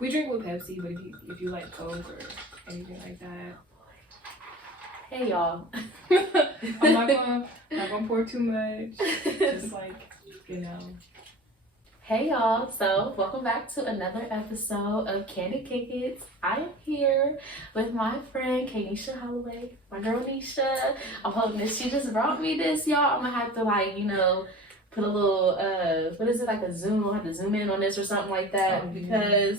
We drink with Pepsi, but if you like Coke or anything like that. Hey y'all. I'm not gonna pour too much. Just like, you know. Hey y'all, so welcome back to another episode of Candid Kick. I am here with my friend Neisha Holloway, my girl Neisha. I'm hoping that she just brought me this, y'all. I'm gonna have to put a little what is it, like a zoom? I'll have to zoom in on this or something like that because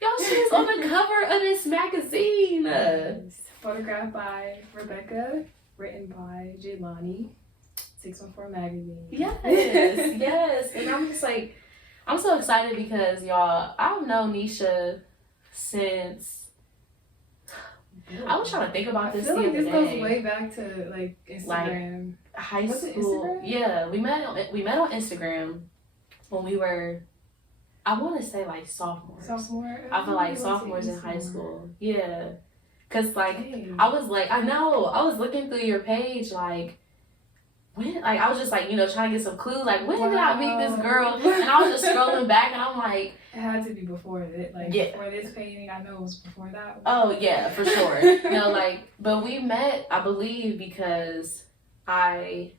y'all, she's on the cover of this magazine. Photographed by Rebecca, written by Jelani, 614 Magazine. Yes. And I'm just like, I'm so excited because y'all, I've known Neisha since I was trying to think about this. I feel like this goes way back to like Instagram, like high school. Yeah, we met on Instagram when we were, I want to say like sophomores. I feel like sophomores in high school. Yeah, cause like I was looking through your page like. When, like, I was just like, trying to get some clues. Like, when did I meet this girl? And I was just scrolling back, and I'm like, it had to be before it. Like, before this painting, I know it was before that. Oh yeah, for sure. But we met, I believe, because I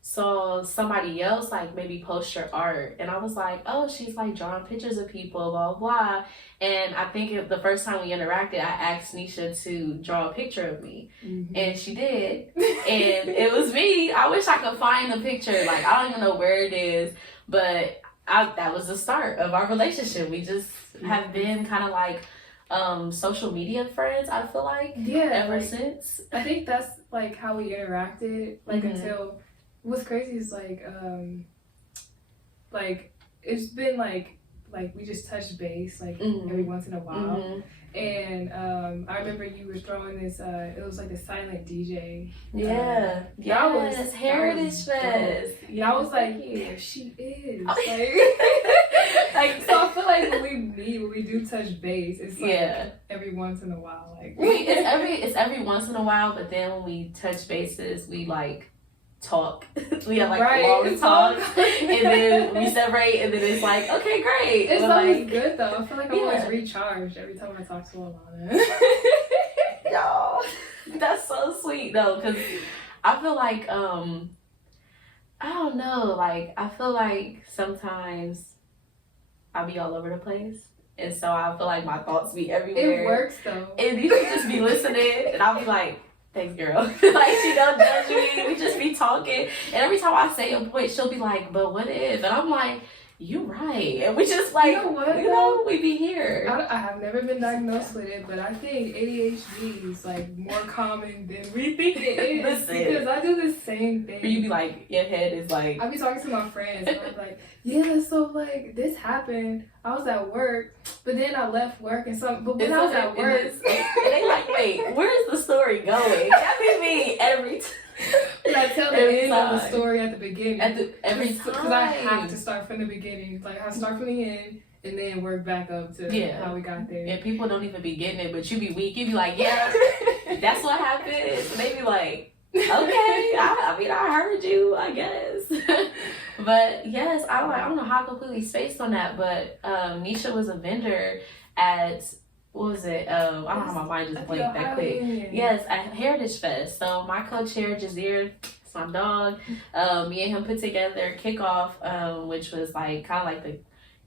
saw somebody else like maybe post your art, and I was like, oh, she's like drawing pictures of people, blah blah. And I think the first time we interacted, I asked Neisha to draw a picture of me, and she did, and it was me. I wish I could find the picture. Like, I don't even know where it is, but that was the start of our relationship. We just have been kind of like social media friends, I feel like, ever since. I think that's like how we interacted, like until. What's crazy is like it's been like we just touched base like every once in a while, and I remember you were throwing this. It was like a silent DJ. That was Heritage Fest. Yeah, I was like, there she is. Like, so I feel like when we meet, when we do touch base, it's like every once in a while. Like it's every once in a while, but then when we touch bases, we like. Talk. We have like long talk, and then we separate, and then it's like, okay, great. It's always good though. I feel like I'm always recharged every time I talk to Alana. Y'all, that's so sweet though, because I feel like I don't know, like I feel like sometimes I'll be all over the place. And so I feel like my thoughts be everywhere. It works though. And you can just be listening, and I'll be like, thanks, girl. Like, she don't judge me. We just be talking. And every time I say a point, she'll be like, but what if? And I'm like, you right. And we just like, we be here. I have never been diagnosed with it, but I think ADHD is like more common than we think it is. Listen. Because I do the same thing. You be like, your head is like. I be talking to my friends, and I'm like, yeah, so like this happened. I was at work, but then I left work and but when I was at work. And they like, wait, where's the story going? That be me every time. But I tell the end of the story at the beginning. Every time. Because I have to start from the beginning. Like, I start from the end and then work back up to how we got there. And people don't even be getting it, but you be weak. You be like, yeah, that's what happened. And they be like, okay, I heard you, I guess. But yes, I don't know how I completely spaced on that, but Neisha was a vendor at, what was it? I don't know how my mind just blinked that quick. Yes, at Heritage Fest. So my co-chair, Jazeer, it's my dog, me and him put together Kickoff, which was like kind of like the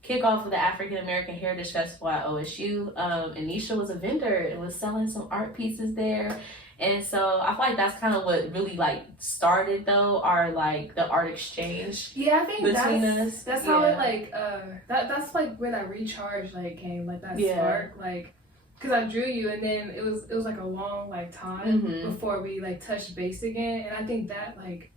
kickoff of the African American Heritage Festival at OSU. And Neisha was a vendor and was selling some art pieces there. And so I feel like that's kind of what really like started though, our like the art exchange. Yeah, I think between us. That's how it like that's like where that recharge like came, like that spark, like because I drew you and then it was like a long like time before we like touched base again, and I think that like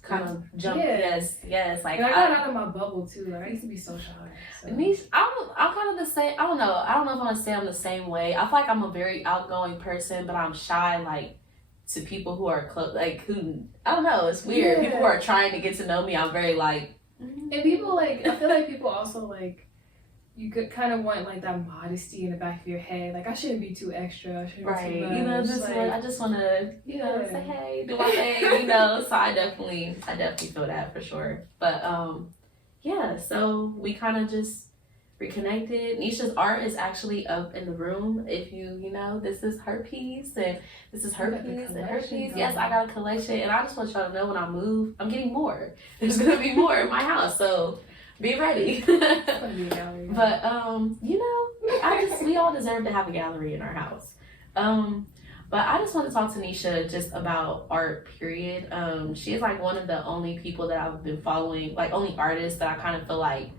kind of jumped. Yes. Like, and I got out of my bubble too. Like, I used to be so shy. So. I'm kind of the same. I don't know if I want to say I'm the same way. I feel like I'm a very outgoing person, but I'm shy like to people who are close. Like, who, I don't know. It's weird. People who are trying to get to know me, I'm very like. And people like, I feel like people also like. You could kind of want like that modesty in the back of your head. Like, I shouldn't be too extra. I shouldn't be too much. Just like, I just want to, say hey, do my thing, So I definitely feel that for sure. But so we kind of just reconnected. Neisha's art is actually up in the room. If you know, this is her piece and this is her piece and her piece. Yes, I got a collection, and I just want y'all to know when I move, I'm getting more. There's gonna be more in my house, so be ready. But you know, we all deserve to have a gallery in our house. But I just want to talk to Neisha just about art, period. She is like one of the only people that I've been following, like only artists that I kind of feel like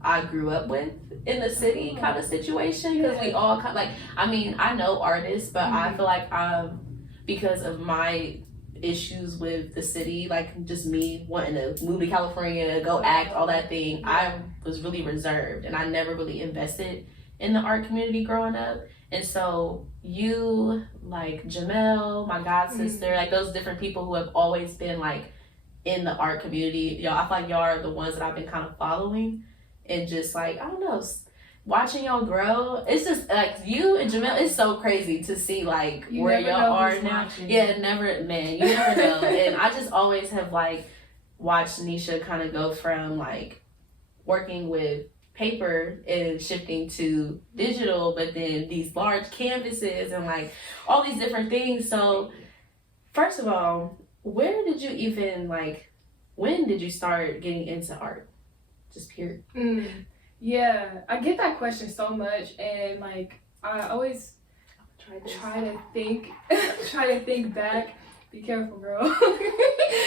I grew up with in the city kind of situation. Because we all kind of like, I mean, I know artists, but I feel like because of my issues with the city, like just me wanting to move to California, go act, all that thing, I was really reserved and I never really invested in the art community growing up. And so you, like Jamel, my god sister, like those different people who have always been like in the art community, y'all, I feel like y'all are the ones that I've been kind of following and just like, I don't know, watching y'all grow. It's just like you and Jamel, it's so crazy to see like where y'all are now. Yeah, man, you never know. And I just always have like watched Neisha kind of go from like working with paper and shifting to digital, but then these large canvases and like all these different things. So first of all, where did you even like, when did you start getting into art? Just period. Yeah, I get that question so much, and like I always try to think back. Be careful, girl.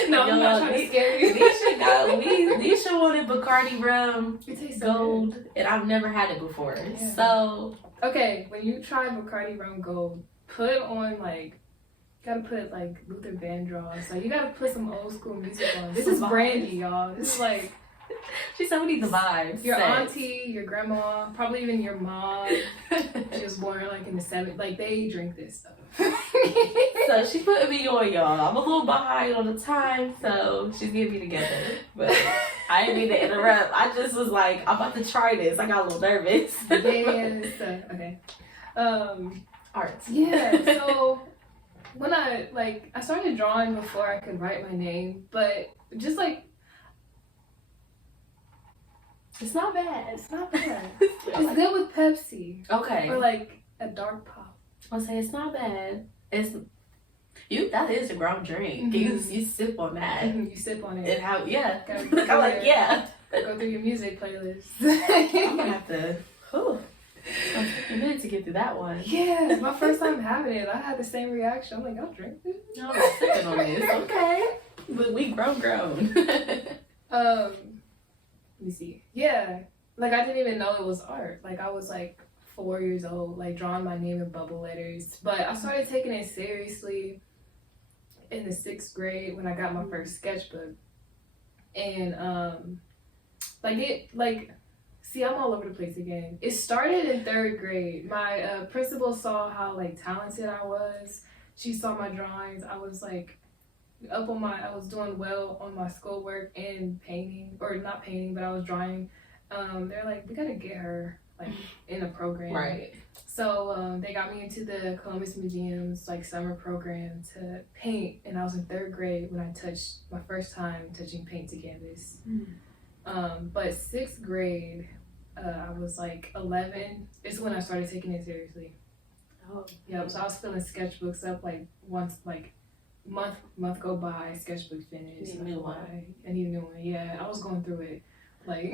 No, I'm not trying to scare you. Neisha wanted Bacardi rum gold, and I've never had it before. Yeah. So okay, when you try Bacardi rum gold, put on like, gotta put like Luther Vandross. Like you gotta put some old school music on. This is Brandy, y'all. This is like. She's so many the vibes. Your auntie, your grandma, probably even your mom. She was born like in the 70s. Like they drink this stuff. So she put me on, y'all. I'm a little behind on the time, so she's getting me together. But I didn't mean to interrupt. I just was like, I'm about to try this. I got a little nervous. Okay. Art. Yeah. So when I started drawing before I could write my name, but just like. It's not bad. It's not bad. It's good with Pepsi. Okay. Or like a dark pop. I'll say it's not bad. That is a grown drink. You sip on that. You sip on it. And how yeah. Go through your music playlist. I'm gonna have to I'll take a minute to get through that one. Yeah, my first time having it, I had the same reaction. I'm like, I'll drink this. No, I'm not sipping on this. Okay. But we grown. Let me see. Yeah. Like, I didn't even know it was art. Like, I was, like, 4 years old, like, drawing my name in bubble letters. But I started taking it seriously in the 6th grade when I got my first sketchbook. And, see, I'm all over the place again. It started in 3rd grade. My principal saw how, like, talented I was. She saw my drawings. I was, like... I was doing well on my schoolwork and painting, or not painting, but I was drawing. They're like, we gotta get her like in a program, right? So they got me into the Columbus Museum's like summer program to paint, and I was in 3rd grade when I touched my first time touching paint to canvas. But 6th grade, I was like 11. It's when I started taking it seriously. Oh, yeah. So I was filling sketchbooks up like once like. Month go by, sketchbook finished. I need a new one. Yeah, I was going through it. Like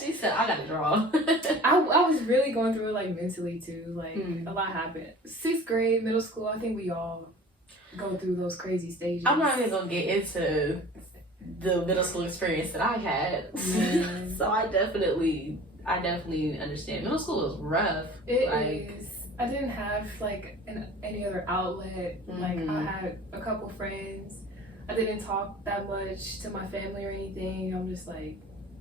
she said, I gotta draw. I was really going through it like mentally too. Like a lot happened. 6th grade, middle school. I think we all go through those crazy stages. I'm not even gonna get into the middle school experience that I had. So I definitely understand. Middle school was rough. It is. I didn't have like any other outlet. Like I had a couple friends. I didn't talk that much to my family or anything. I'm just like,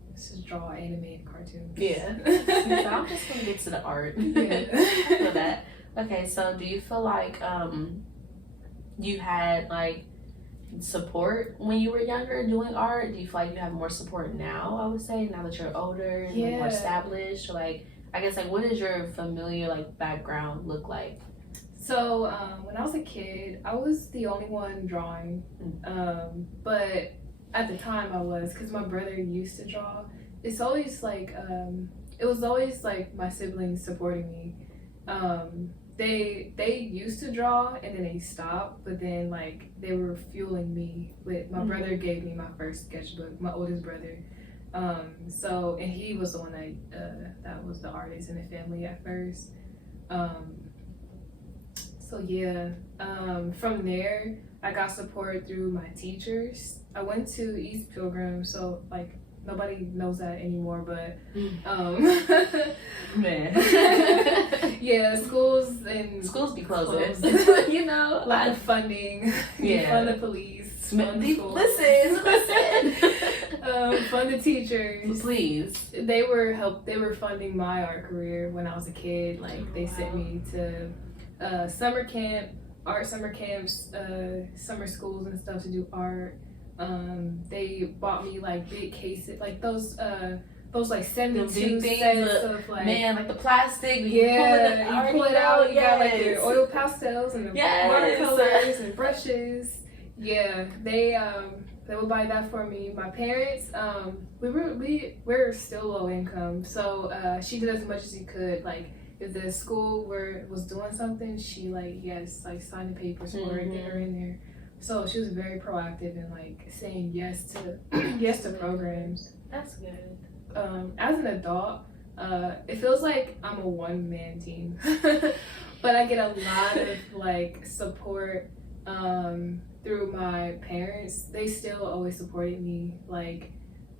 let's just draw animated cartoons. Yeah. So I'm just gonna get to the art. Yeah. For that. Okay, so do you feel like you had like support when you were younger doing art? Do you feel like you have more support now, I would say, now that you're older and like, more established? Or like, I guess, like, what does your familiar, like, background look like? So, when I was a kid, I was the only one drawing. But at the time I was, because my brother used to draw. It's always, like, it was always like my siblings supporting me. They used to draw and then they stopped, but then like they were fueling me with my brother gave me my first sketchbook, my oldest brother. So and he was the one that was the artist in the family at first. So yeah, from there I got support through my teachers. I went to East Pilgrim, so like nobody knows that anymore, but man. Yeah, schools be closing. You know, like the funding, fund the police, fund the schools. Listen. Fund the teachers. Please. They were funding my art career when I was a kid. Like they sent me to summer camp, art summer camps, summer schools and stuff to do art. They bought me like big cases, like those like 72 sets of like, man, like the plastic. You pull it out. You got like your oil pastels and the watercolors and brushes. Yeah, they would buy that for me. My parents, we're still low income, so she did as much as she could. Like if the school was doing something, she signed the papers for it, get her in there. So she was very proactive in like saying yes to programs. That's good. As an adult, it feels like I'm a one-man team, but I get a lot of like support through my parents. They still always supported me. Like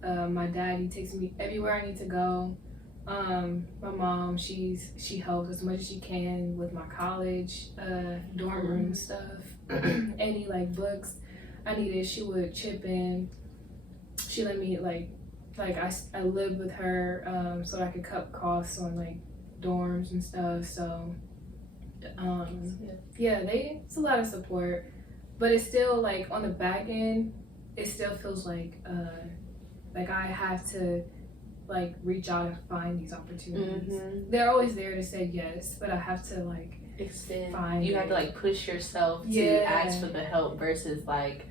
my dad, he takes me everywhere I need to go. My mom, she helps as much as she can with my college, dorm room stuff. Any like books I needed, she would chip in. She let me like I lived with her so I could cut costs on like dorms and stuff. So it's a lot of support, but it's still like on the back end, it still feels like I have to like reach out and find these opportunities. They're always there to say yes, but I have to like extend. You have to like push yourself to ask for the help versus like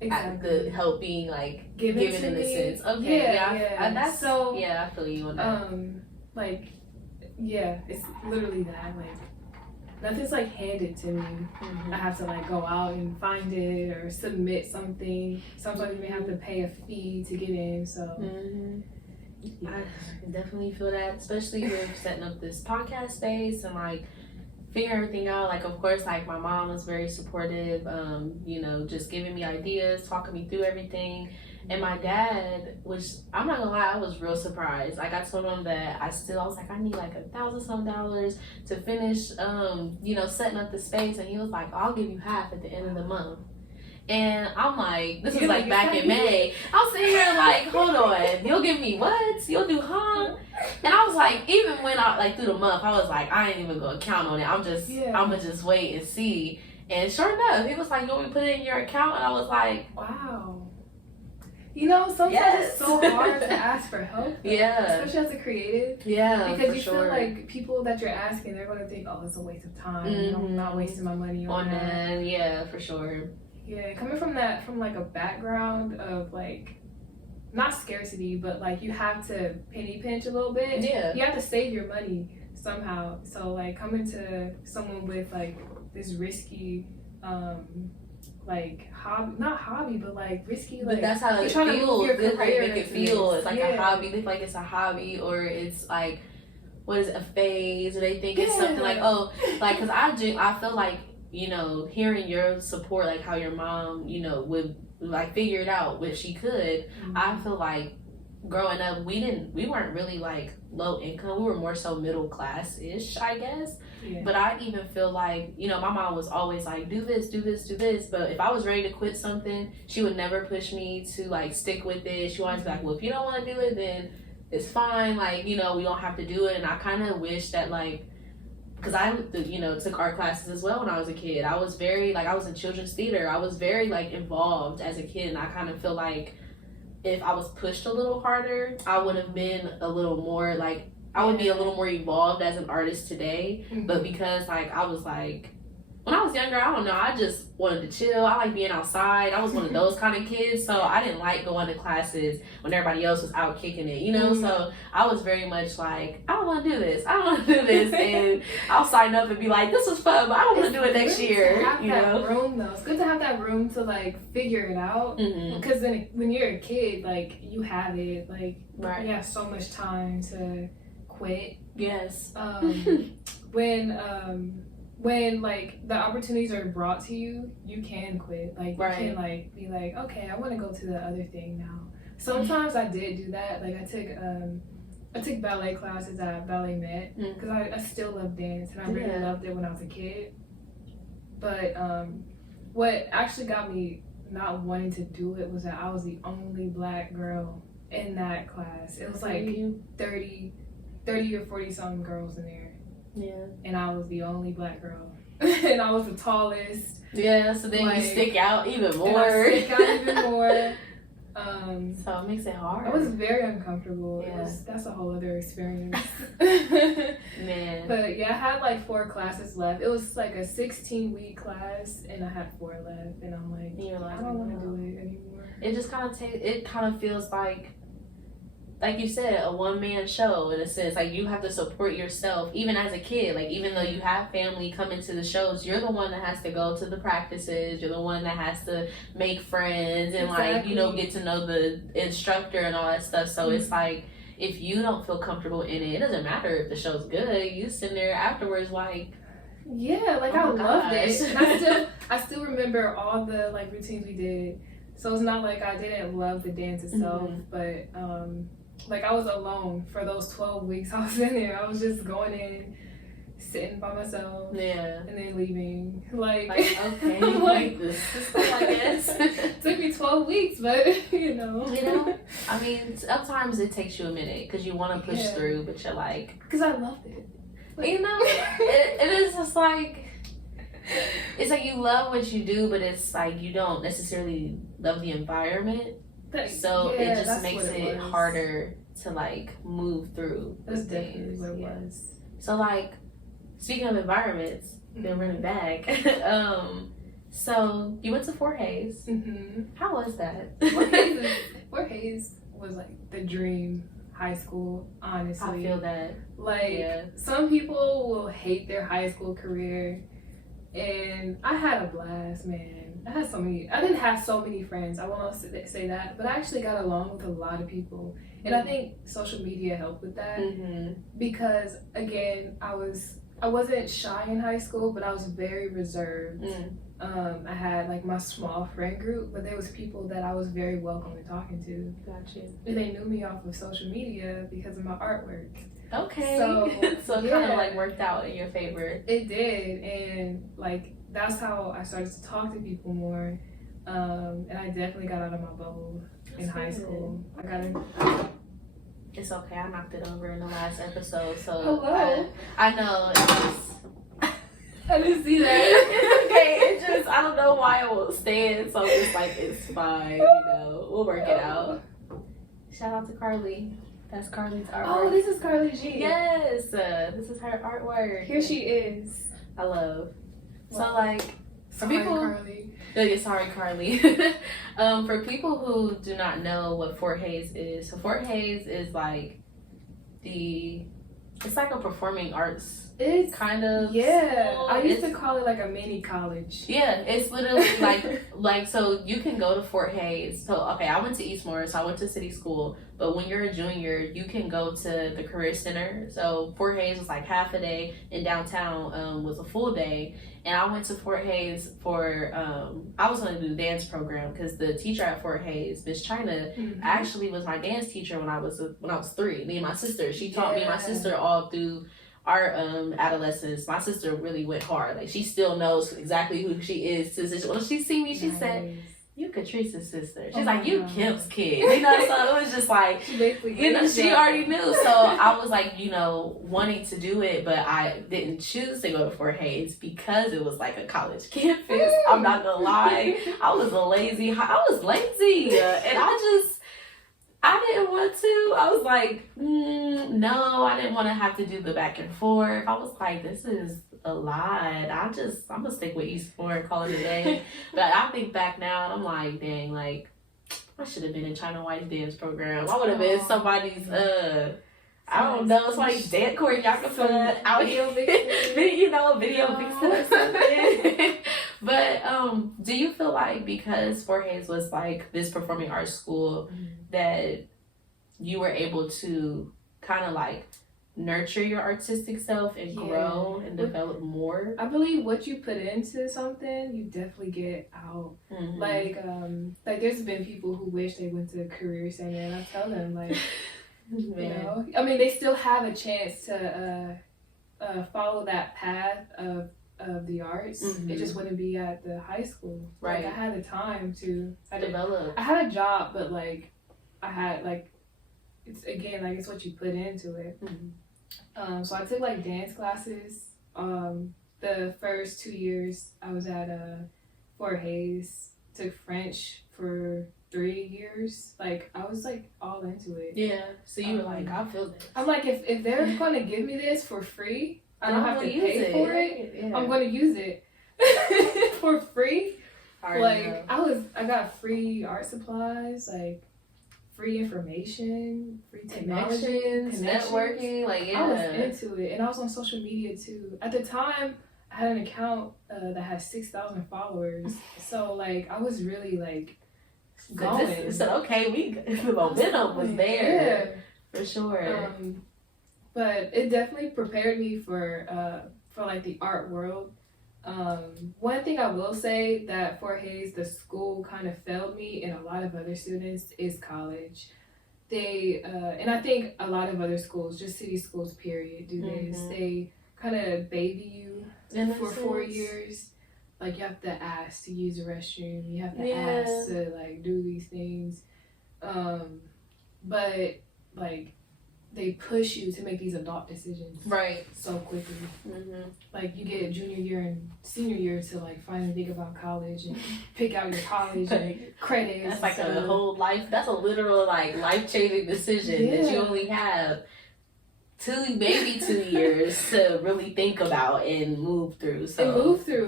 the help being like given in a sense. Okay, that's so. Yeah, I feel you on that. It's literally that. Like nothing's like handed to me. I have to like go out and find it or submit something. Sometimes you may have to pay a fee to get in. So. I definitely feel that, especially with setting up this podcast space and like figuring everything out. Like of course, like my mom was very supportive, just giving me ideas, talking me through everything. And my dad, which I'm not gonna lie, I was real surprised. Like I told him that I was like, I need like $1,000 to finish setting up the space, and he was like, I'll give you half at the end of the month. And I'm like, this was like back in May. I'm sitting here like, hold on, you'll give me what? You'll do, huh? And I was like, even when I like through the month, I was like, I ain't even gonna count on it. I'm gonna just wait and see. And sure enough, he was like, you want me to put it in your account? And I was like, wow. You know, sometimes it's so hard to ask for help. Especially as a creative. Because you feel like people that you're asking, they're gonna think, oh, it's a waste of time. I'm not wasting my money on that. Yeah, for sure. Yeah, coming from like a background of like, not scarcity, but like you have to penny pinch a little bit. Yeah. You have to save your money somehow. So like coming to someone with like this risky, like not hobby, but like risky. Like, but that's how it feels. That's how you make it feel. It's like a hobby. They feel like it's a hobby, or it's like, what is it, a phase? Or they think it's something like, oh, like, cause I feel like, hearing your support, like how your mom, would like figure it out what she could. I feel like growing up, we weren't really like low income. We were more so middle class-ish, I guess. But I even feel like, my mom was always like, do this, do this, do this. But if I was ready to quit something, she would never push me to like stick with it. She wanted to be like, well, if you don't want to do it, then it's fine. Like, we don't have to do it. And I kind of wish that like, because I, took art classes as well when I was a kid. I was very, like, I was in children's theater. I was very, like, involved as a kid. And I kind of feel like if I was pushed a little harder, I would have been a little more, like, I would be a little more evolved as an artist today. But because, like, I was, like, when I was younger, I don't know, I just wanted to chill. I like being outside. I was one of those kind of kids, so I didn't like going to classes when everybody else was out kicking it, you know? So I was very much like, I don't want to do this. I don't want to do this. And I'll sign up and be like, this was fun, but I don't want to do it next year, you know? Room, though. It's good to have that room to, like, figure it out. Because then when you're a kid, like, you have it. Like, you have so much time to quit. Yes. When like the opportunities are brought to you, you can quit. Like you can like be like, okay, I want to go to the other thing now. Sometimes I did do that. Like I took ballet classes at Ballet Met because I still love dance and I really loved it when I was a kid. But what actually got me not wanting to do it was that I was the only Black girl in that class. It was like 30 or 40 something girls in there. Yeah. And I was the only Black girl. And I was the tallest. Yeah, so then you stick out even more. And I stick out even more. So it makes it hard. I was very uncomfortable. Yeah. That's a whole other experience. Man. But yeah, I had like 4 classes left. It was like a 16-week class and I had 4 left. And I'm like, I don't want to do it anymore. It just kind of feels like you said, a one-man show in a sense. Like, you have to support yourself, even as a kid. Like, even though you have family come into the shows, you're the one that has to go to the practices. You're the one that has to make friends and, like, you know, get to know the instructor and all that stuff. So it's like, if you don't feel comfortable in it, it doesn't matter if the show's good. You sit there afterwards like... Yeah, like, I loved it. And I still remember all the, like, routines we did. So it's not like I didn't love the dance itself, but... like, I was alone for those 12 weeks I was in there. I was just going in, sitting by myself, and then leaving. Like okay, like this is I guess. Took me 12 weeks, but you know. I mean, sometimes it takes you a minute because you want to push through, but you're like, because I loved it. Like, you know, it is just like, it's like you love what you do, but it's like you don't necessarily love the environment. So it just makes it harder to like move through. That's definitely what it was. So like, speaking of environments, then running back. So you went to Fort Hayes. How was that? Fort Hayes was like the dream high school, honestly. I feel that. Like, some people will hate their high school career, and I had a blast, man. I didn't have so many friends, I won't say that, but I actually got along with a lot of people. And I think social media helped with that. Because, again, I wasn't shy in high school, but I was very reserved. I had like my small friend group, but there was people that I was very welcome in talking to. Gotcha. And they knew me off of social media because of my artwork. Okay. So it kind of like worked out in your favor. It did, and like that's how I started to talk to people more. And I definitely got out of my bubble in high school. I got in. It's okay. I knocked it over in the last episode, so hello. I know. I didn't see that. Okay, it just, I don't know why it won't stand, so it's like, it's fine, you know, we'll work it out. Shout out to Carly. That's Carly's artwork. Oh, this is Carly G. Yes, this is her artwork. Here she is. I love. Wow. So like, for people, Carly. Sorry, Carly. For people who do not know what Fort Hayes is, so Fort Hayes is like it's like a performing arts. It's kind of school. I used to call it like a mini college. Yeah, it's literally like so you can go to Fort Hayes. So okay, I went to Eastmoor, so I went to city school. But when you're a junior, you can go to the career center. So Fort Hayes was like half a day, and downtown was a full day. And I went to Fort Hayes for I was going to do the dance program because the teacher at Fort Hayes, Miss China, actually was my dance teacher when I was 3. Me and my sister, she taught me and my sister all through our adolescence. My sister really went hard. Like, she still knows exactly who she is. When she see me, she said, "You Catrice's sister." She's like, "You Kim's kid." You know, so it was just like, you know, she already knew. So I was like, you know, wanting to do it, but I didn't choose to go to Fort Hayes because it was like a college campus. I'm not gonna lie, I was lazy, and I didn't want to. I was like, no, I didn't want to have to do the back and forth. I was like, this is a lot. I'm gonna stick with Eastmore and call it a day. But I think back now and I'm like, dang, like I should have been in China White's dance program. I would have been somebody's I don't know, somebody's dance choreographer out here, video vixen or something. But do you feel like because Fort Hays was like this performing arts school that you were able to kind of like nurture your artistic self and grow and develop more? I believe what you put into something, you definitely get out. Like there's been people who wish they went to a career center, and I tell them like, you know, I mean, they still have a chance to follow that path of the arts. It just wouldn't be at the high school. Like I had the time to develop. I had a job, but like I had like, it's again like it's what you put into it. So I took like dance classes. The first 2 years I was at Fort Hays. Took French for 3 years. Like I was like all into it. Yeah. So you were like, I feel this. I'm like, if they're gonna give me this for free, I don't have to pay for it. Yeah. I'm gonna use it for free. Like I got free art supplies, like free information, free connections, networking. Like I was into it, and I was on social media too. At the time, I had an account that had 6,000 followers. So like I was really like going. So okay, the momentum was there for sure. But it definitely prepared me for like the art world. One thing I will say that Fort Hays, the school, kind of failed me and a lot of other students is college. They and I think a lot of other schools, just city schools period, do this. They kind of baby you for 4 years. Like you have to ask to use the restroom, you have to ask to like do these things, but like they push you to make these adult decisions so quickly. Like you get junior year and senior year to like finally think about college and pick out your college and credits. That's like a whole life. That's a literal like life-changing decision that you only have maybe 2 years to really think about and move through.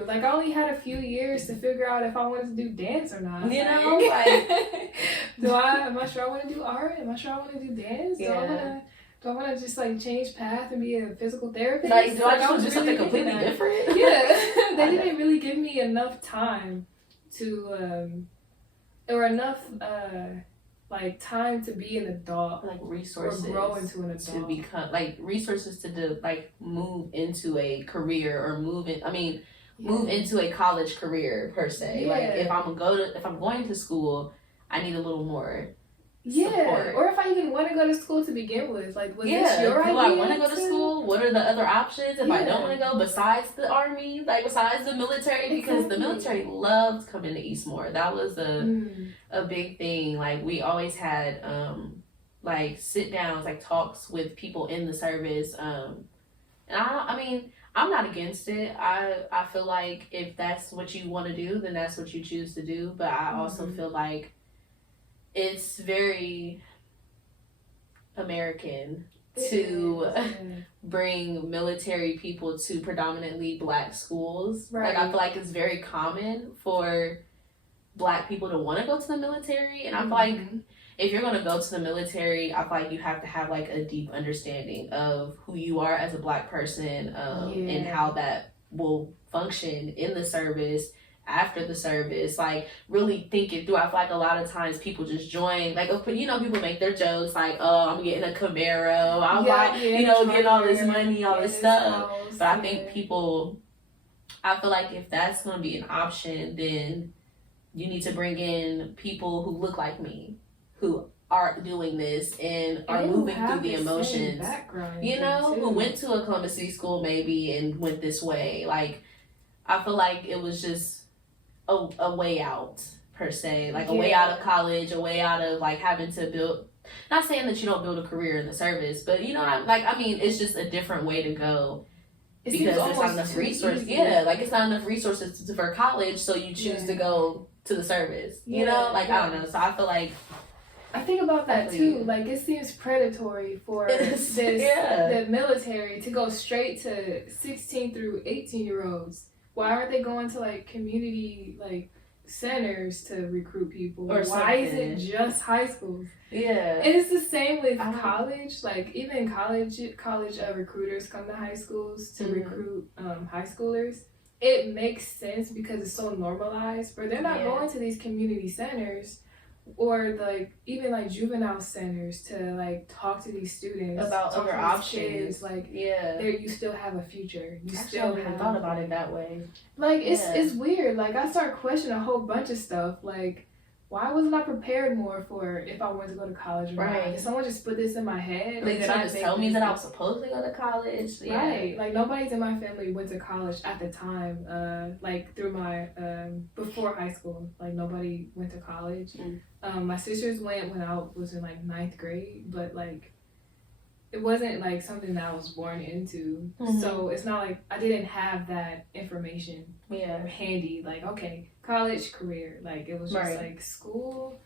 Like I only had a few years to figure out if I wanted to do dance or not. You know, like am I sure I want to do art? Am I sure I want to do dance? Do I want to just like change path and be a physical therapist? Like, do I just want to do something completely different? They didn't really give me enough time to, or enough like time to be an adult, like resources, or grow into an adult, to become like resources to like move into a career or move into a college career per se. Like if I'm going to school, I need a little more support. Or if I even want to go to school to begin with, like was this your idea? Do I want to go to school? What are the other options if I don't want to go besides the army, like besides the military? Because the military loved coming to Eastmore. That was a big thing. Like we always had like sit downs, like talks with people in the service. And I'm not against it. I feel like if that's what you want to do, then that's what you choose to do. But I also feel like it's very American to bring military people to predominantly Black schools. Like I feel like it's very common for Black people to want to go to the military, and I feel like if you're going to go to the military, I feel like you have to have like a deep understanding of who you are as a Black person, and how that will function in the service, after the service, like really think it through. I feel like a lot of times people just join, like, people make their jokes like, oh, I'm getting a Camaro, I'm getting all this money, all this stuff. But I think I feel like if that's going to be an option, then you need to bring in people who look like me, who are doing this and are moving through the emotions, who went to a Columbus City School maybe and went this way. Like, I feel like it was just a way out per se, like a way out of college, a way out of like having to build, not saying that you don't build a career in the service, but it's just a different way to go because there's not enough resources. It's not enough resources for college, so you choose to go to the service, I don't know. So I feel like I think about that too. Like, it seems predatory for the military to go straight to 16 through 18-year-olds. Why aren't they going to like community like centers to recruit people? Or why is it just high schools? Yeah. And it's the same with college. Like, even in college recruiters come to high schools to recruit high schoolers. It makes sense because it's so normalized, but they're not going to these community centers or like even like juvenile centers to like talk to these students about other options. Kids. Like, you still have a future. You still haven't thought about it that way. Like, it's weird. Like, I start questioning a whole bunch of stuff. Like, why wasn't I prepared more for if I wanted to go to college or not? Did someone just put this in my head? Like, did I just tell me that I was supposed to go to college? Right. Like, nobody's in my family went to college at the time. Like, through my, before high school. Like, nobody went to college. My sisters went when I was in, like, 9th grade. But, like, it wasn't, like, something that I was born into. So, it's not like I didn't have that information handy. Like, okay, college, career. Like, it was just, like, school,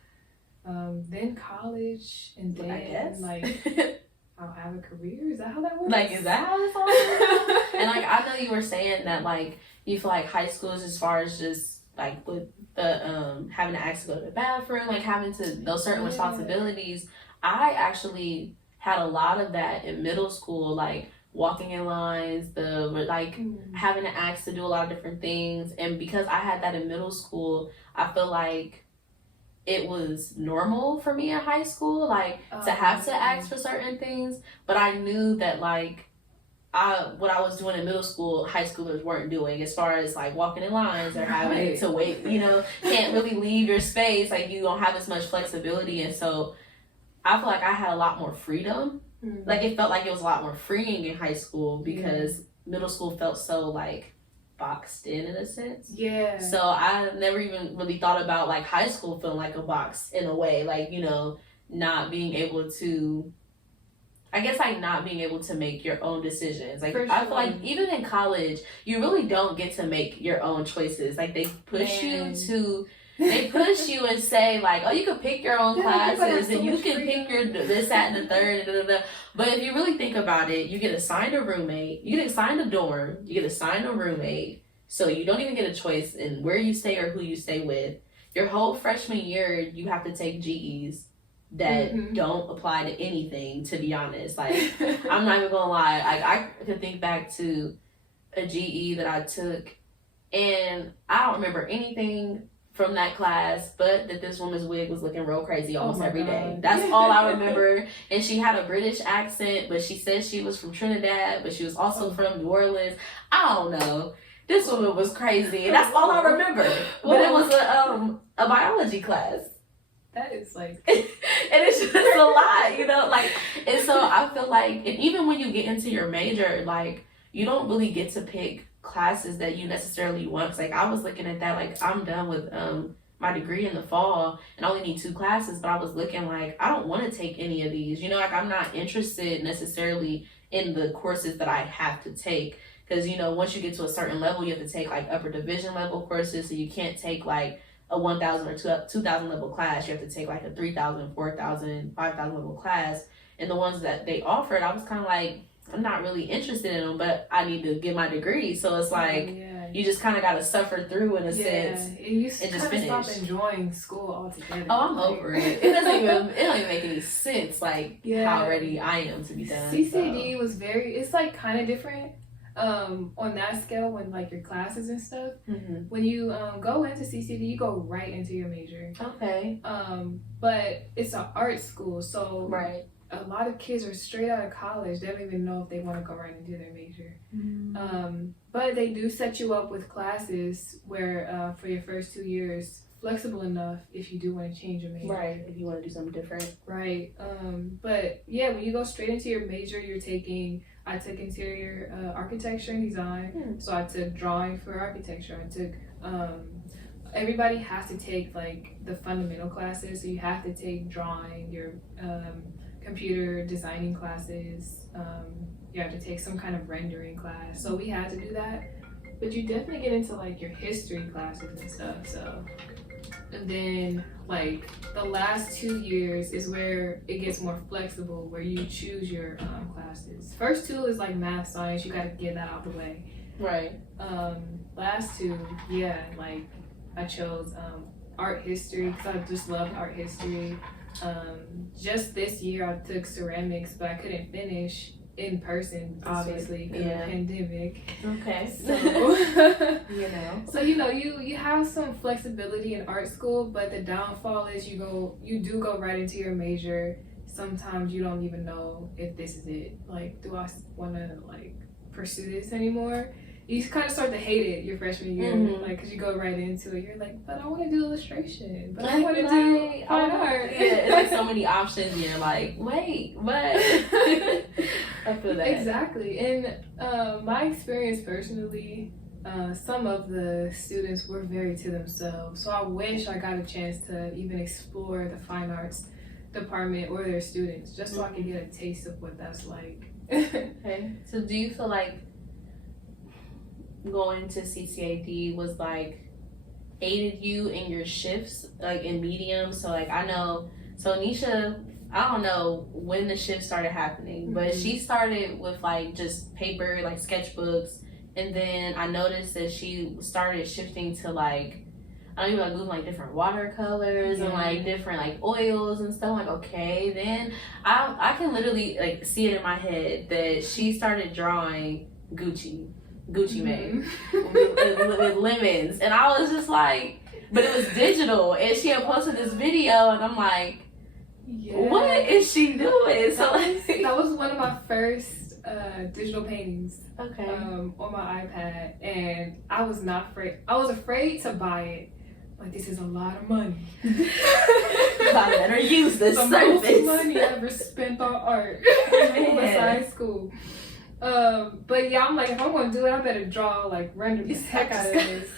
then college, and then, I guess. like, I'll have a career? Is that how that works? Like, is that how this all works? And, like, I know you were saying that, like, you feel like high school is as far as just, like, with the, having to actually go to the bathroom, like, having to, those certain responsibilities. I actually had a lot of that in middle school, like, walking in lines, having to ask to do a lot of different things. And because I had that in middle school, I feel like it was normal for me in high school, like, to have to ask for certain things. But I knew that, like, what I was doing in middle school, high schoolers weren't doing, as far as, like, walking in lines or having to wait, you know, can't really leave your space. Like, you don't have as much flexibility. And so I feel like I had a lot more freedom. Like, it felt like it was a lot more freeing in high school because middle school felt so, like, boxed in a sense. So I never even really thought about, like, high school feeling like a box in a way. Like, you know, not being able to, I guess, like, not being able to make your own decisions. Like, I feel like even in college, you really don't get to make your own choices. Like, they push you to... They push you and say, like, oh, you can pick your own classes and you can pick your this, that, and the third. But if you really think about it, you get assigned a roommate, you get assigned a dorm, you get assigned a roommate. So you don't even get a choice in where you stay or who you stay with. Your whole freshman year, you have to take GEs that don't apply to anything, to be honest. Like, I'm not even gonna lie. I can think back to a GE that I took, and I don't remember anything from that class, but that this woman's wig was looking real crazy almost every day. That's all I remember. And she had a British accent, but she said she was from Trinidad, but she was also from New Orleans. I don't know. This woman was crazy. And that's all I remember. But it was a biology class. That is like... and it's just a lot, you know? Like, and so I feel like, and even when you get into your major, like, you don't really get to pick classes that you necessarily want. Like, I was looking at that, like, I'm done with my degree in the fall and I only need 2 classes, but I was looking like, I don't want to take any of these, you know? Like, I'm not interested necessarily in the courses that I have to take, because, you know, once you get to a certain level, you have to take, like, upper division level courses, so you can't take, like, a 1,000 or 2,000 level class. You have to take, like, a 3,000, 4,000, 5,000 level class. And the ones that they offered, I was kind of like, I'm not really interested in them, but I need to get my degrry. So it's like, you just kind of got to suffer through in a sense. And you kind of stop enjoying school altogether. Oh, I'm over it. It don't even make any sense, like, how ready I am to be done. CCD was it's like kind of different on that scale when, like, your classes and stuff. When you go into CCD, you go right into your major. Okay. But it's an art school, so a lot of kids are straight out of college. They don't even know if they want to go right into their major. But they do set you up with classes where for your first 2 years, flexible enough if you do want to change your major. Right, if you want to do something different. Right. But yeah, when you go straight into your major, I took interior architecture and design. So I took drawing for architecture. I took, everybody has to take, like, the fundamental classes. So you have to take drawing, your computer designing classes. You have to take some kind of rendering class. So we had to do that. But you definitely get into, like, your history classes and stuff. So And then like the last 2 years is where it gets more flexible, where you choose your classes. First 2 is like math, science. You got to get that out the way. Right. Last 2, yeah, like I chose art history because I just loved art history. Just this year I took ceramics, but I couldn't finish in person, obviously, because of the pandemic. Okay. So you know. So you have some flexibility in art school, but the downfall is you do go right into your major. Sometimes you don't even know if this is it. Like, do I want to like pursue this anymore? You kind of start to hate it your freshman year, like, because you go right into it. You're like, but I want to do illustration, but I want to do fine art. Yeah, it's like so many options. And you're like, wait, what? I feel that. Exactly. And my experience personally, some of the students were very to themselves. So I wish I got a chance to even explore the fine arts department or their students, just so I could get a taste of what that's like. Okay. So do you feel like going to CCAD was like aided you in your shifts, like in medium? So like I know, so Neisha, I don't know when the shift started happening, but she started with like just paper, like sketchbooks, and then I noticed that she started shifting to like, I don't even like moving like different watercolors and like different like oils and stuff. Like, okay, then I can literally like see it in my head that she started drawing Gucci made with lemons, and I was just like, but it was digital, and she had posted this video, and I'm like, what is she doing? So that was one of my first digital paintings. Okay. On my iPad, and I was not afraid. I was afraid to buy it. Like, this is a lot of money. I better use this the service. most money I ever spent on art besides school. But yeah, I'm like, if I'm gonna do it, I better draw like render the heck out of this.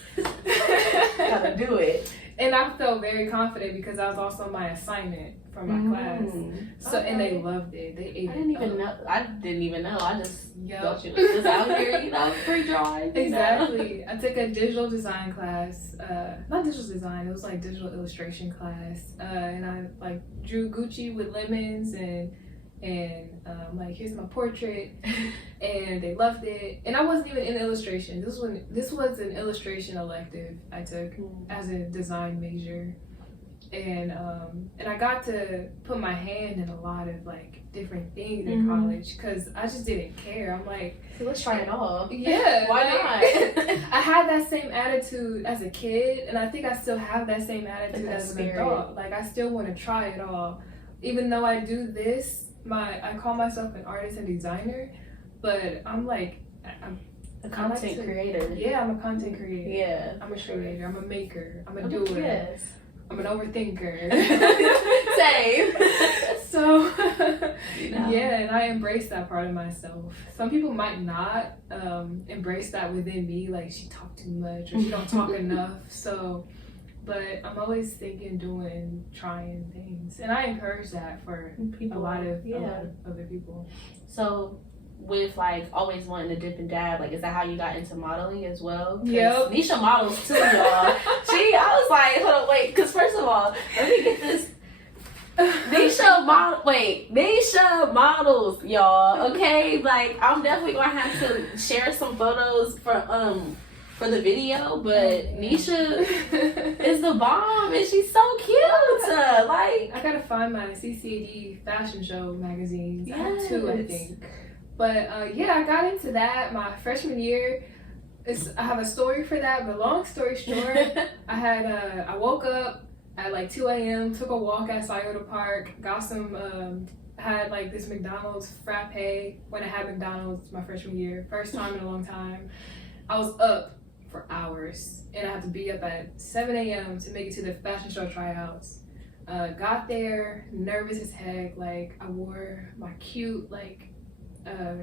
Gotta do it. And I felt very confident because that was also my assignment for my class. So and they loved it. They ate it. I didn't even know. I just thought you was just out here, free drawing. Exactly. I took a digital design class. Not digital design. It was like digital illustration class. And I like drew Gucci with lemons and like, here's my portrait, and they loved it. And I wasn't even in illustration. This was an illustration elective I took as a design major, and I got to put my hand in a lot of like different things in college because I just didn't care. I'm like, so let's try it all. Yeah, why not? I had that same attitude as a kid, and I think I still have that same attitude as an adult. Like, I still want to try it all, even though I do this. I call myself an artist and designer, but I'm like, I'm a content creator. Yeah, I'm a content creator. Yeah. I'm a creator. I'm a maker. I'm a doer. Yes. I'm an overthinker. Same. So, yeah, and I embrace that part of myself. Some people might not embrace that within me, like, she talked too much or she don't talk enough. So, but I'm always thinking, doing, trying things, and I encourage that for people, a lot of other people. So, with like always wanting to dip and dab, like, is that how you got into modeling as well? Yep. Neisha models too, y'all. I was like, hold on, wait, because first of all, let me get this. Neisha models, y'all. Okay, like, I'm definitely gonna have to share some photos for the video, but Neisha is the bomb, and she's so cute. Like, I gotta find my CCAD fashion show magazines. I have 2, I think. But yeah, I got into that my freshman year. I have a story for that, but long story short, I woke up at like 2 a.m., took a walk at Scioto Park, got some, had like this McDonald's frappe when I had McDonald's my freshman year. First time in a long time. I was up for hours, and I had to be up at 7 a.m. to make it to the fashion show tryouts. Got there, nervous as heck. Like, I wore my cute, like,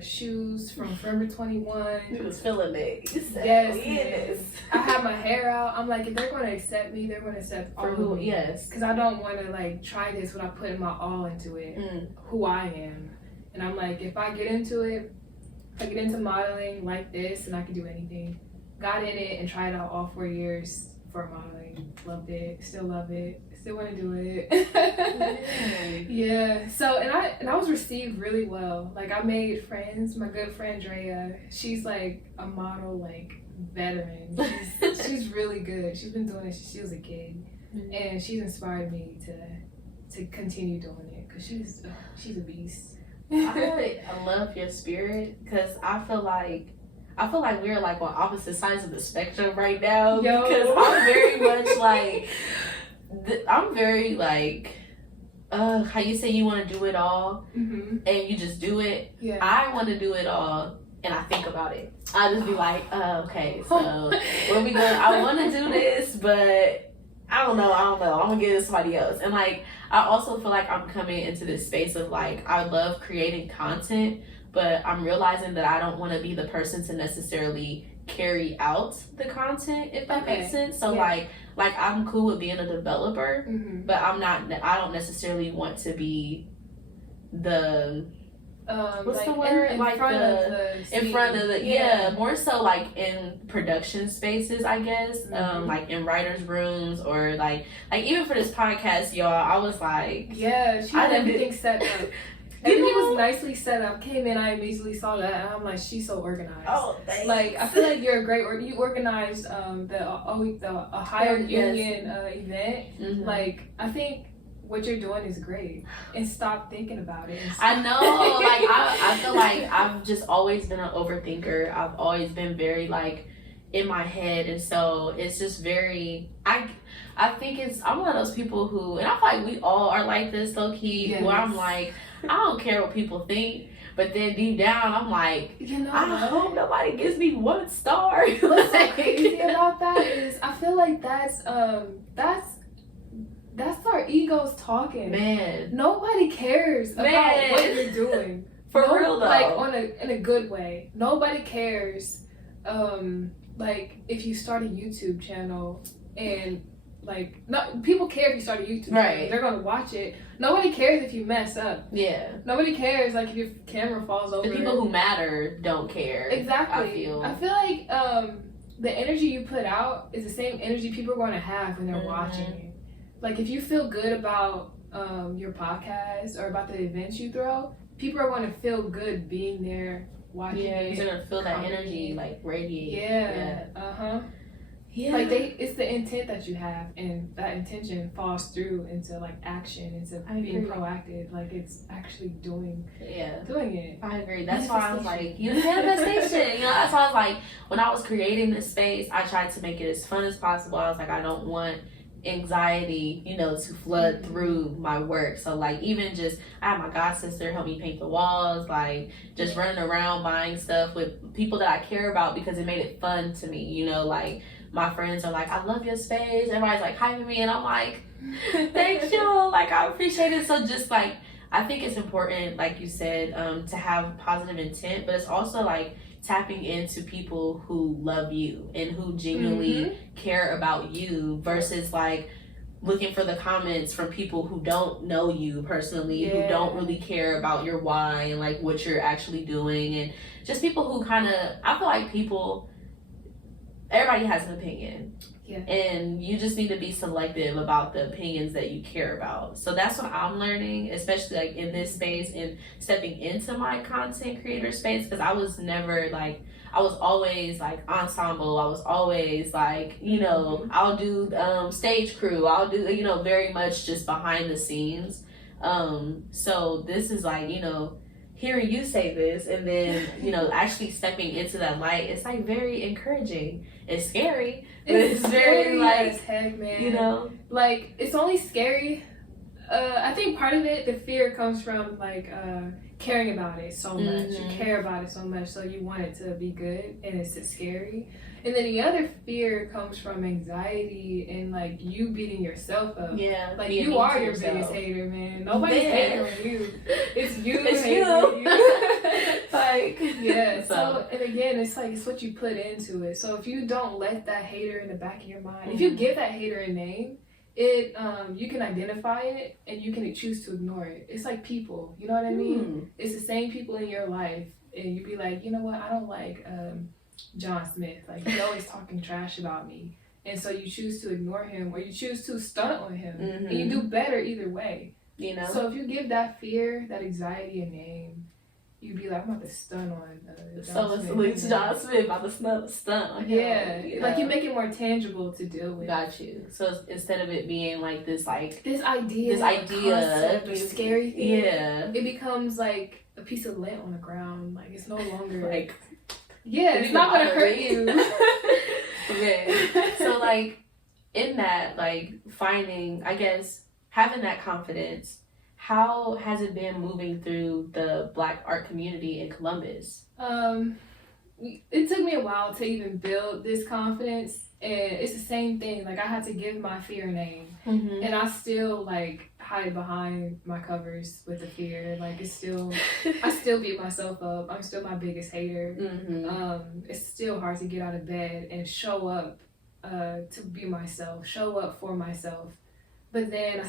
shoes from Forever 21. You was feeling it. Yes. I had my hair out. I'm like, if they're going to accept me, they're going to accept all of me. Yes. Because I don't want to, like, try this without putting my all into it, who I am. And I'm like, if I get into it, if I get into modeling like this, and I can do anything. Got in it and tried out all 4 years. before modeling. Loved it. Still love it. Still want to do it. Yeah. So and I was received really well. Like I made friends. My good friend Drea, she's like a model like veteran. She's really good. She's been doing it since she was a kid, and she's inspired me to continue doing it because she's a beast. I love your spirit because I feel like we're like on opposite sides of the spectrum right now. Yo. Because I'm very much like I'm very like how you say you want to do it all and you just do it. Yeah. I want to do it all and I think about it. I just be like, okay, so where we going? I want to do this, but I don't know. I'm gonna give it to somebody else. And like I also feel like I'm coming into this space of like I love creating content, but I'm realizing that I don't want to be the person to necessarily carry out the content, if that makes sense. So like I'm cool with being a developer, but I don't necessarily want to be the what's the word? In front of the more so like in production spaces, I guess. Like in writers' rooms or like even for this podcast, y'all, I was like, she had everything set up. Everything was nicely set up. Came in, I immediately saw that, and I'm like, she's so organized. Oh, thanks. Like I feel like you're a great. You organized the Ohio Union event. Like I think what you're doing is great, and stop thinking about it. I know. Like I feel like I've just always been an overthinker. I've always been very like in my head, and so it's just very. I think I'm one of those people who, and I feel like we all are like this, low key. Where I'm like, I don't care what people think, but then deep down, I'm like, I hope nobody gives me 1 star. What's so crazy about that is, I feel like that's our egos talking. Man, nobody cares about what you're doing. For real though, like in a good way. Nobody cares. Like if you start a YouTube channel and like people care if you start a YouTube channel. They're gonna watch it. Nobody cares if you mess up. Yeah. Nobody cares like if your camera falls over. The people who matter don't care. Exactly. I feel like the energy you put out is the same energy people are going to have when they're watching you. Like if you feel good about your podcast or about the events you throw, people are going to feel good being there watching. Yeah, you're gonna feel that energy like radiate. Yeah. Yeah. Like it's the intent that you have, and that intention falls through into like action, into being proactive. Like it's actually doing it. I agree. That's why I was like, manifestation. That's why I was like, when I was creating this space, I tried to make it as fun as possible. I was like, I don't want anxiety, to flood through my work. So like even just I had my god sister help me paint the walls, like just running around buying stuff with people that I care about because it made it fun to me, like my friends are like, I love your space, everybody's like hyping me, and I'm like, thanks y'all, like I appreciate it. So just like I think it's important, like you said, to have positive intent, but it's also like tapping into people who love you and who genuinely care about you versus like looking for the comments from people who don't know you personally, who don't really care about your why and like what you're actually doing, and just people who kind of, I feel like everybody has an opinion. Yeah. And you just need to be selective about the opinions that you care about. So that's what I'm learning, especially like in this space and stepping into my content creator space, because I was never like, I was always like ensemble. I was always like, I'll do stage crew. I'll do, very much just behind the scenes. So this is like, hearing you say this and then, actually stepping into that light, it's like very encouraging. It's scary. It's very like, as heck, man. Like it's only scary. I think part of it, the fear comes from like caring about it so much. You care about it so much, so you want it to be good, and it's scary. And then the other fear comes from anxiety and like you beating yourself up. Yeah, like you are your biggest hater, man. Nobody's hating on you. It's you. It's you. Like So and again, it's like it's what you put into it. So if you don't let that hater in the back of your mind, if you give that hater a name, it you can identify it and you can choose to ignore it. It's like people, you know what I mean? It's the same people in your life, and you be like, you know what? I don't like John Smith. Like he's always talking trash about me. And so you choose to ignore him or you choose to stunt on him. And you do better either way. You know? So if you give that fear, that anxiety a name, you'd be like, I'm about to stun on John Smith about to stunt on him. Yeah. Like you make it more tangible to deal with. Got you. So instead of it being like this idea or scary thing, it becomes like a piece of lint on the ground. Like it's no longer like it's not gonna hurt you. Okay. So like in that, like finding, I guess, having that confidence, how has it been moving through the Black art community in Columbus? It took me a while to even build this confidence, and it's the same thing. Like I had to give my fear a name, and I still like hide behind my covers with the fear. Like it's still, I still beat myself up. I'm still my biggest hater. It's still hard to get out of bed and show up to be myself, show up for myself. But then I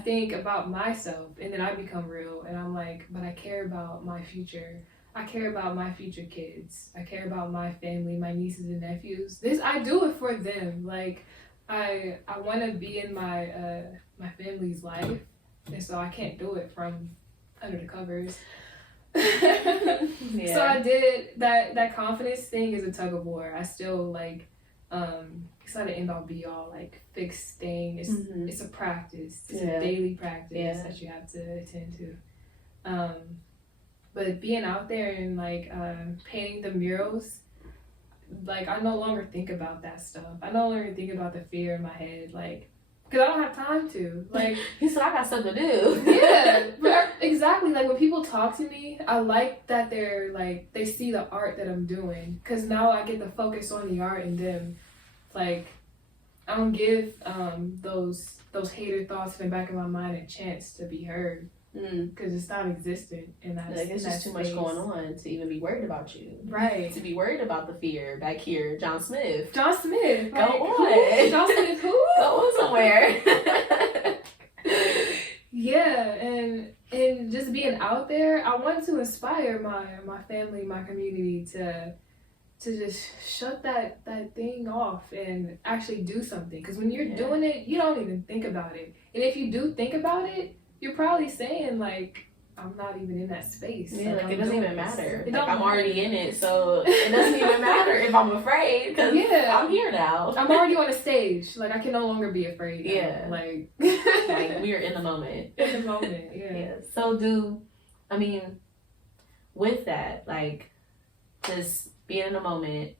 think about myself, and then I become real, and I'm like, but I care about my future. I care about my future kids. I care about my family, my nieces and nephews. I do it for them. Like, I want to be in my my family's life, and so I can't do it from under the covers. So I did that confidence thing is a tug of war. I still like, it's not an end all be all like fixed thing. It's a practice. It's a daily practice that you have to attend to. But being out there and like painting the murals, like I no longer think about that stuff. I no longer think about the fear in my head, like, because I don't have time to. Like, he said, I got stuff to do. Yeah, but exactly. Like when people talk to me, I like that they're like, they see the art that I'm doing, because now I get to focus on the art and them. Like, I don't give those hater thoughts in the back of my mind a chance to be heard. Because it's not existent in that. Like it's just too much going on to even be worried about you. Right. To be worried about the fear back here, John Smith. Go on. John Smith, who? Go on somewhere. Yeah, and just being out there, I want to inspire my family, my community to just shut that thing off and actually do something. Because when you're doing it, you don't even think about it. And if you do think about it, you're probably saying, like, I'm not even in that space. Yeah, like it doesn't even matter. Like, I'm already in it, so it doesn't even matter if I'm afraid, because I'm here now. I'm already on a stage. Like, I can no longer be afraid now. Yeah. Like we are in the moment. In the moment, yeah. So with that, like, just being in the moment,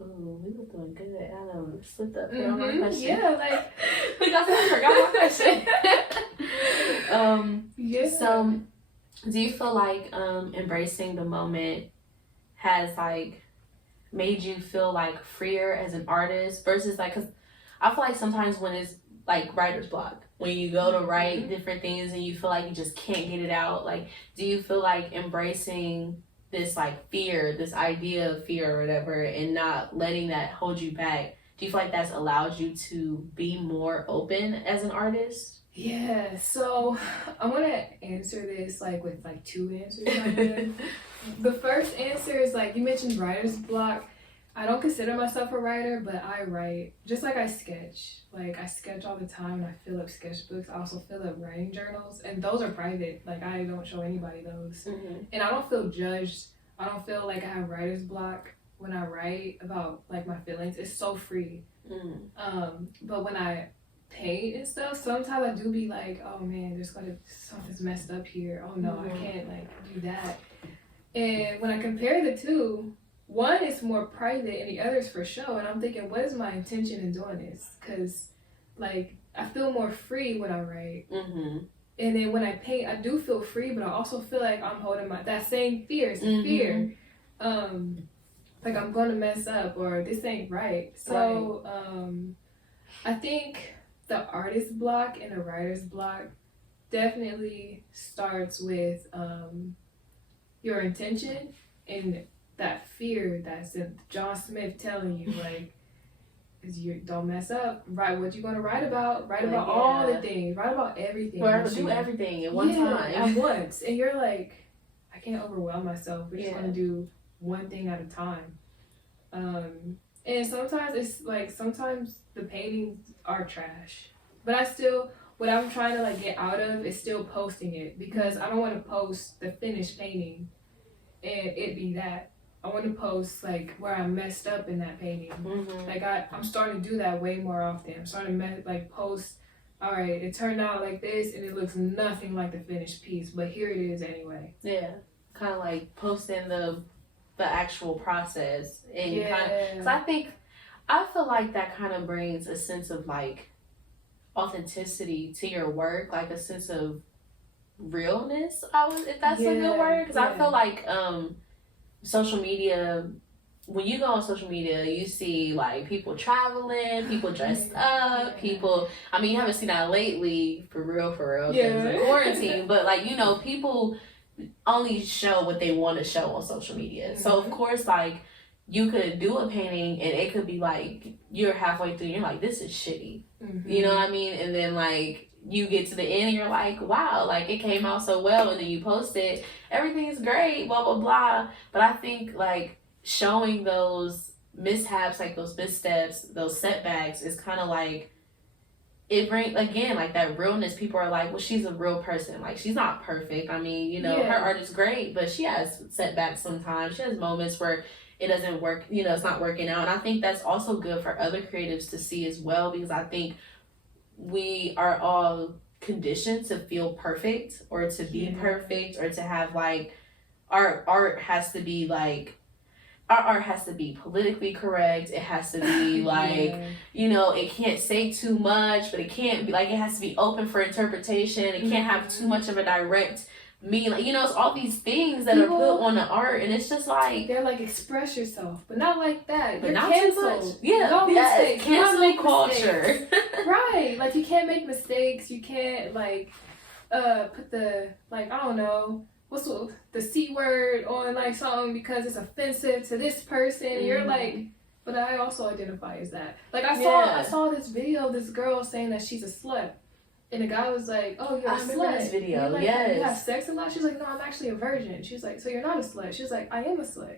ooh, we were doing good. I know, slipped up here on my question. Yeah, like because I forgot my question. So, do you feel like embracing the moment has like made you feel like freer as an artist versus like, because I feel like sometimes when it's like writer's block, when you go to write different things and you feel like you just can't get it out, like, do you feel like embracing this like fear, this idea of fear or whatever, and not letting that hold you back, do you feel like that's allowed you to be more open as an artist? Yeah, so I want to answer this like with like two answers. I guess. The first answer is like you mentioned writer's block. I don't consider myself a writer, but I write just like I sketch. Like I sketch all the time. I fill up sketchbooks. I also fill up writing journals, and those are private. Like I don't show anybody those, and I don't feel judged. I don't feel like I have writer's block when I write about like my feelings. It's so free. But when I paint and stuff, sometimes I do be like, oh man, something's messed up here. Oh no, I can't like do that. And when I compare the two, one is more private and the other is for show, and I'm thinking, what is my intention in doing this? Because like I feel more free when I write, and then when I paint, I do feel free, but I also feel like I'm holding that same fear. It's a fear, like I'm gonna mess up or this ain't right. So I think the artist block and the writer's block definitely starts with your intention and that fear that's in John Smith telling you, like, you don't mess up. Write what you're gonna write about. Write about all the things. Write about everything. Do everything at one time. At once. And you're like, I can't overwhelm myself. We're just gonna do one thing at a time. And And sometimes it's like, sometimes the paintings are trash. But I still, what I'm trying to like get out of is still posting it, because I don't want to post the finished painting and it be that. I want to post like where I messed up in that painting. Like I'm starting to do that way more often. I'm starting to like post, all right, it turned out like this and it looks nothing like the finished piece, but here it is anyway. Yeah, kind of like posting the actual process, and you kind of. So I feel like that kind of brings a sense of like authenticity to your work, like a sense of realness. If that's a good word, because I feel like social media. When you go on social media, you see like people traveling, people dressed up, people. I mean, you haven't seen that lately, for real, because of quarantine. But like, you know, people only show what they want to show on social media. So of course, like, you could do a painting and it could be like you're halfway through, and you're like, this is shitty. You know what I mean? And then like you get to the end and you're like, wow, like it came out so well, and then you post it, everything is great, blah blah blah. But I think like showing those mishaps, like those missteps, those setbacks, is kind of like, it brings again like that realness. People are like, well, she's a real person, like she's not perfect. I mean, you know, her art is great, but she has setbacks sometimes. She has moments where it doesn't work, you know, it's not working out. And I think that's also good for other creatives to see as well, because I think we are all conditioned to feel perfect, or to be perfect, or to have like our art has to be like, our art has to be politically correct. It has to be like, you know, it can't say too much, but it can't be like, it has to be open for interpretation. It can't have too much of a direct meaning. Like, you know, it's all these things that people are put on the art, and it's just like, they're like, express yourself, but not like that. But you're not canceled. too much. Yeah, Mistakes. cancel culture. Right, like you can't make mistakes. You can't like put the, like, I don't know, what's the C word on like something because it's offensive to this person. You're like, but I also identify as that. Like I saw this video of this girl saying that she's a slut, and the guy was like, oh, you're a slut. This video. Like, you have sex a lot? She's like, no, I'm actually a virgin. She's like, so you're not a slut? She's like, I am a slut.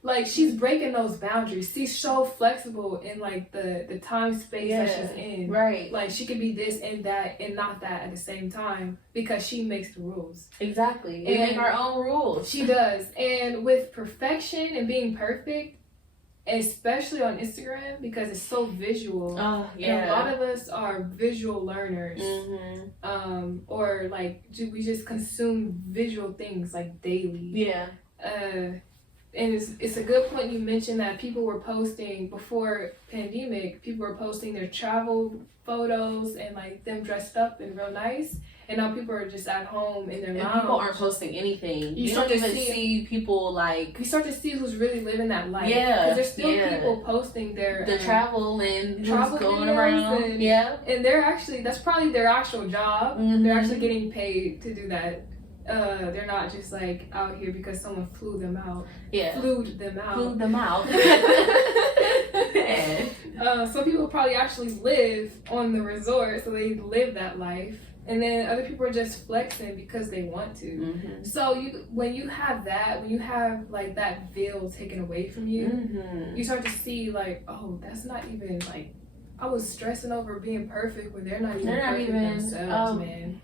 Like, she's breaking those boundaries. She's so flexible in like the time space that she's in. Right. Like, she could be this and that and not that at the same time, because she makes the rules. Exactly. We make our own rules. She does. And with perfection and being perfect, especially on Instagram, because it's so visual. Oh, yeah. And a lot of us are visual learners. Or like, we just consume visual things like daily. Yeah. And it's a good point you mentioned that people were posting before pandemic. People were posting their travel photos and like them dressed up and real nice. And now people are just at home in their lounge. People aren't posting anything. You don't even see people like. You start to see who's really living that life. Yeah, because there's still people posting their travel and travel going around. And they're actually, that's probably their actual job. They're actually getting paid to do that. They're not just like out here because someone flew them out. Flew them out. Some people probably actually live on the resort, so they live that life. And then other people are just flexing because they want to. So when you have like that veil taken away from you, you start to see like, oh, that's not even like, I was stressing over being perfect when they're not even perfect themselves, man.